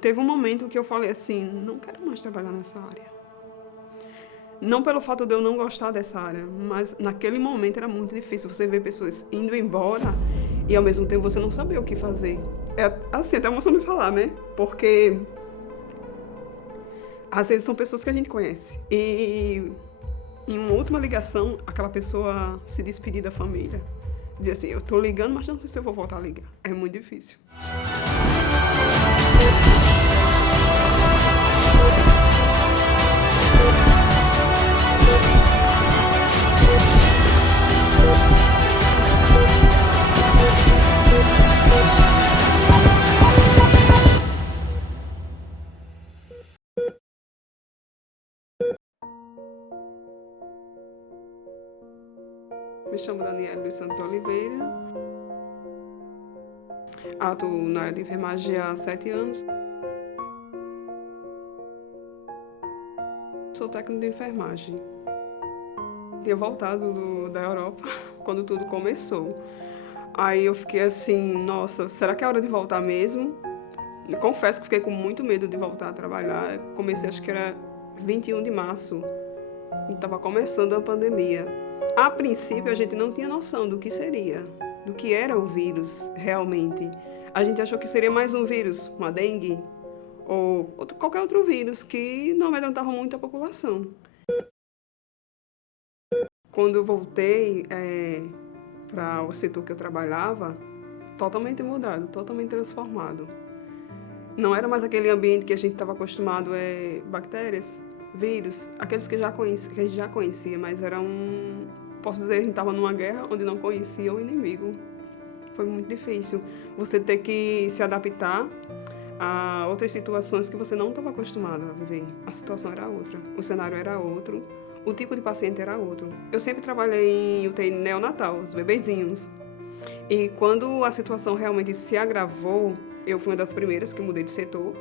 Teve um momento que eu falei assim, não quero mais trabalhar nessa área. Não pelo fato de eu não gostar dessa área, mas naquele momento era muito difícil você ver pessoas indo embora e ao mesmo tempo você não saber o que fazer. É assim, até emocionante falar, né? Porque às vezes são pessoas que a gente conhece. E em uma última ligação, aquela pessoa se despedir da família. Dizer assim, eu tô ligando, mas não sei se eu vou voltar a ligar. É muito difícil. Me chamo Daniela dos Santos Oliveira. Atuo na área de enfermagem há 7 anos. Sou técnico de enfermagem. Tinha voltado da Europa quando tudo começou. Aí eu fiquei assim, nossa, será que é hora de voltar mesmo? Eu confesso que fiquei com muito medo de voltar a trabalhar. Comecei, acho que era 21 de março, e estava começando a pandemia. A princípio, a gente não tinha noção do que seria, do que era o vírus realmente. A gente achou que seria mais um vírus, uma dengue, ou qualquer outro vírus que não amedrontava muito a população. Quando eu voltei para o setor que eu trabalhava, totalmente mudado, totalmente transformado. Não era mais aquele ambiente que a gente estava acostumado, bactérias, vírus, aqueles que a gente já conhecia, mas era posso dizer, a gente estava numa guerra onde não conhecia o inimigo. Foi muito difícil. Você ter que se adaptar a outras situações que você não estava acostumado a viver. A situação era outra, o cenário era outro, o tipo de paciente era outro. Eu sempre trabalhei em UTI neonatal, os bebezinhos. E quando a situação realmente se agravou, eu fui uma das primeiras que mudei de setor.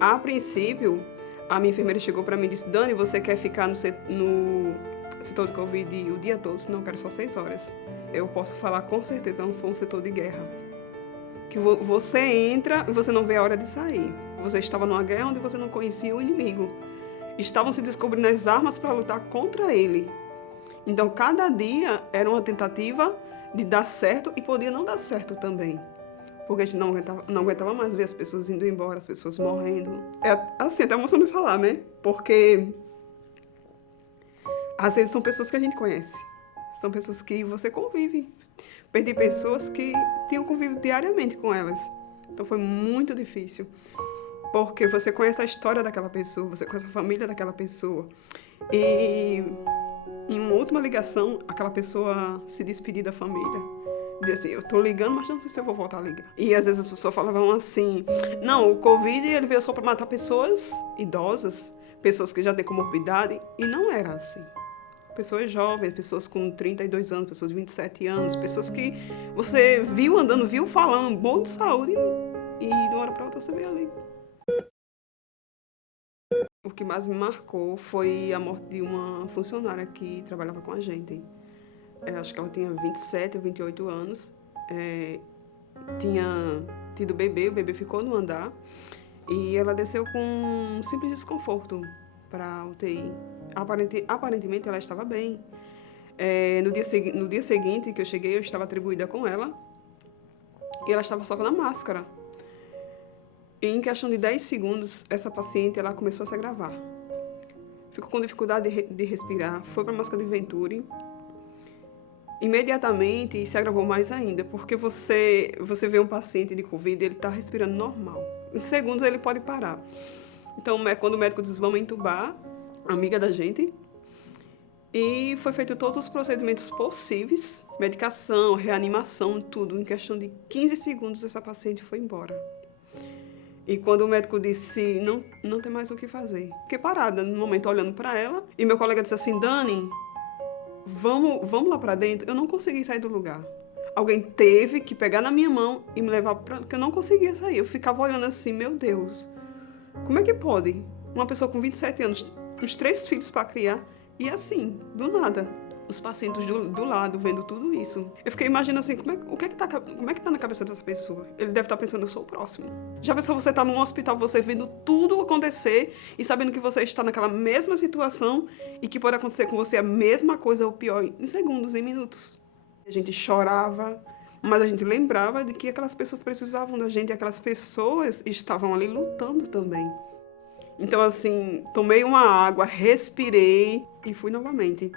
A princípio, a minha enfermeira chegou para mim e disse, Dani, você quer ficar no setor de Covid o dia todo? Não, quero só 6 horas. Eu posso falar com certeza, não foi um setor de guerra. Que você entra e você não vê a hora de sair. Você estava numa guerra onde você não conhecia o inimigo. Estavam se descobrindo as armas para lutar contra ele. Então, cada dia era uma tentativa de dar certo e podia não dar certo também. Porque a gente não aguentava mais ver as pessoas indo embora, as pessoas morrendo. É assim, até emocionante falar, né? Porque às vezes são pessoas que a gente conhece. São pessoas que você convive. Perdi pessoas que tinham convívio diariamente com elas. Então foi muito difícil. Porque você conhece a história daquela pessoa, você conhece a família daquela pessoa. E em uma última ligação, aquela pessoa se despedir da família. Dizer assim, eu tô ligando, mas não sei se eu vou voltar a ligar. E às vezes as pessoas falavam assim, não, o Covid ele veio só para matar pessoas idosas, pessoas que já têm comorbidade, e não era assim. Pessoas jovens, pessoas com 32 anos, pessoas de 27 anos, pessoas que você viu andando, viu falando, bom de saúde, e de uma hora para outra você veio ali. O que mais me marcou foi a morte de uma funcionária que trabalhava com a gente. Acho que ela tinha 27 ou 28 anos, tinha tido bebê, o bebê ficou no andar e ela desceu com um simples desconforto para a UTI. Aparentemente ela estava bem. No dia seguinte que eu cheguei, eu estava atribuída com ela e ela estava só com a máscara. E em questão de 10 segundos, essa paciente ela começou a se agravar. Ficou com dificuldade de respirar, foi para a máscara de Venturi. Imediatamente se agravou mais ainda, porque você vê um paciente de Covid, ele está respirando normal. Em segundos ele pode parar. Então, quando o médico diz, vamos entubar, amiga da gente, e foi feito todos os procedimentos possíveis, medicação, reanimação, tudo. Em questão de 15 segundos, essa paciente foi embora. E quando o médico disse, não tem mais o que fazer. Fiquei parada, no momento, olhando para ela, e meu colega disse assim, Dani, vamos lá para dentro. Eu não consegui sair do lugar. Alguém teve que pegar na minha mão e me levar para... porque eu não conseguia sair. Eu ficava olhando assim, meu Deus, como é que pode? Uma pessoa com 27 anos, uns 3 filhos para criar, e assim, do nada. os pacientes do lado vendo tudo isso. Eu fiquei imaginando assim, como é que tá na cabeça dessa pessoa? Ele deve estar pensando, eu sou o próximo. Já pensou você tá num hospital, você vendo tudo acontecer e sabendo que você está naquela mesma situação e que pode acontecer com você a mesma coisa ou pior em segundos, em minutos. A gente chorava, mas a gente lembrava de que aquelas pessoas precisavam da gente e aquelas pessoas estavam ali lutando também. Então, assim, tomei uma água, respirei e fui novamente.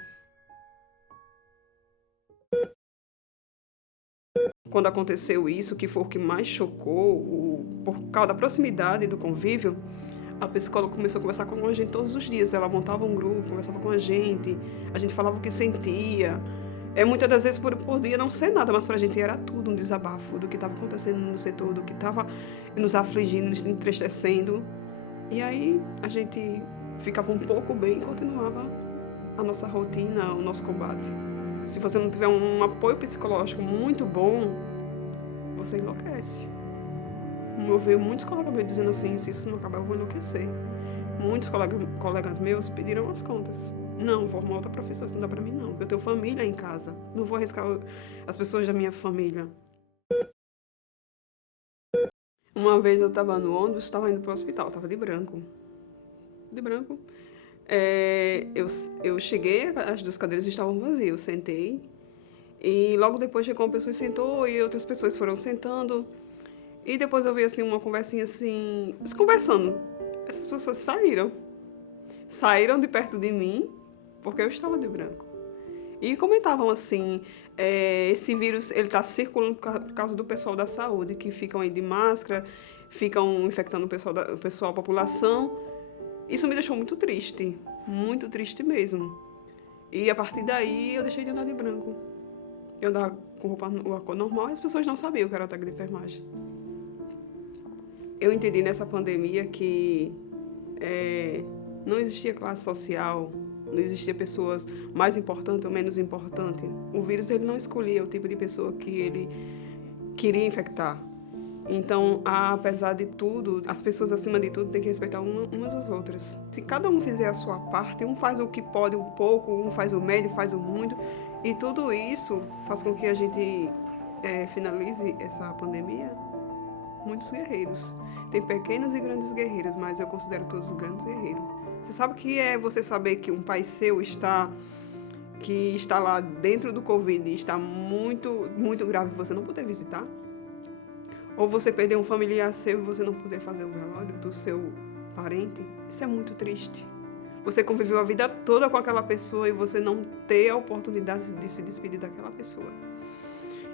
Quando aconteceu isso, que foi o que mais chocou, por causa da proximidade do convívio, a psicóloga começou a conversar com a gente todos os dias. Ela montava um grupo, conversava com a gente falava o que sentia. Muitas das vezes por dia não ser nada, mas pra gente era tudo um desabafo do que estava acontecendo no setor, do que estava nos afligindo, nos entristecendo. E aí a gente ficava um pouco bem e continuava a nossa rotina, o nosso combate. Se você não tiver um apoio psicológico muito bom, você enlouquece. Eu vi muitos colegas meus dizendo assim, se isso não acabar eu vou enlouquecer. Muitos colegas meus pediram as contas. Não, vou arrumar outra profissão, isso não dá pra mim não, porque eu tenho família em casa. Não vou arriscar as pessoas da minha família. Uma vez eu estava no ônibus, estava indo para o hospital, estava de branco. Eu cheguei, as duas cadeiras estavam vazias, eu sentei. E logo depois chegou uma pessoa e sentou, e outras pessoas foram sentando. E depois eu vi assim, uma conversinha assim, desconversando. Essas pessoas saíram de perto de mim, porque eu estava de branco. E comentavam assim, esse vírus ele está circulando por causa do pessoal da saúde, que ficam aí de máscara, ficam infectando o pessoal, a população. Isso me deixou muito triste mesmo. E a partir daí eu deixei de andar de branco. Eu andava com roupa a cor normal e as pessoas não sabiam que era técnico de enfermagem. Eu entendi nessa pandemia que não existia classe social, não existia pessoas mais importantes ou menos importantes. O vírus ele não escolhia o tipo de pessoa que ele queria infectar. Então, apesar de tudo, as pessoas acima de tudo têm que respeitar umas às outras. Se cada um fizer a sua parte, um faz o que pode um pouco, um faz o médio, faz o muito, e tudo isso faz com que a gente finalize essa pandemia. Muitos guerreiros. Tem pequenos e grandes guerreiros, mas eu considero todos grandes guerreiros. Você sabe o que é você saber que um pai seu está lá dentro do Covid e está muito, muito grave e você não poder visitar? Ou você perder um familiar seu e você não poder fazer o velório do seu parente? Isso é muito triste. Você conviveu a vida toda com aquela pessoa e você não ter a oportunidade de se despedir daquela pessoa.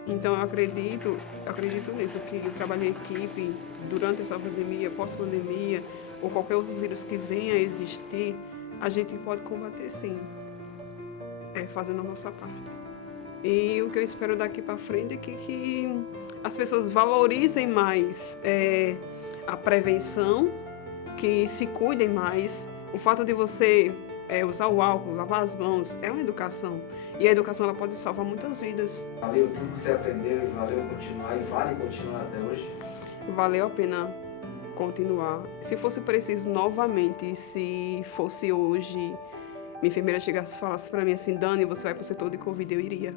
Então eu acredito nisso, que trabalho em equipe durante essa pandemia, pós-pandemia, ou qualquer outro vírus que venha a existir, a gente pode combater sim, fazendo a nossa parte. E o que eu espero daqui para frente é que as pessoas valorizem mais a prevenção, que se cuidem mais. O fato de você usar o álcool, lavar as mãos, é uma educação. E a educação ela pode salvar muitas vidas. Valeu tudo que você aprendeu e valeu continuar e vale continuar até hoje? Valeu a pena continuar. Se fosse preciso novamente, se fosse hoje, minha enfermeira chegasse e falasse para mim assim, Dani, você vai para o setor de Covid, eu iria.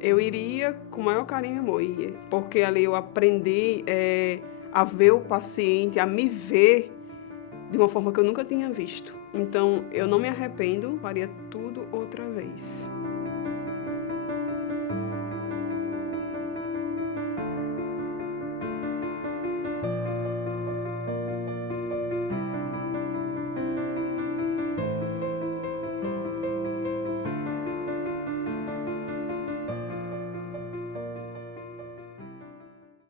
Eu iria com o maior carinho e amor, porque ali eu aprendi a ver o paciente, a me ver de uma forma que eu nunca tinha visto. Então, eu não me arrependo, faria tudo outra vez.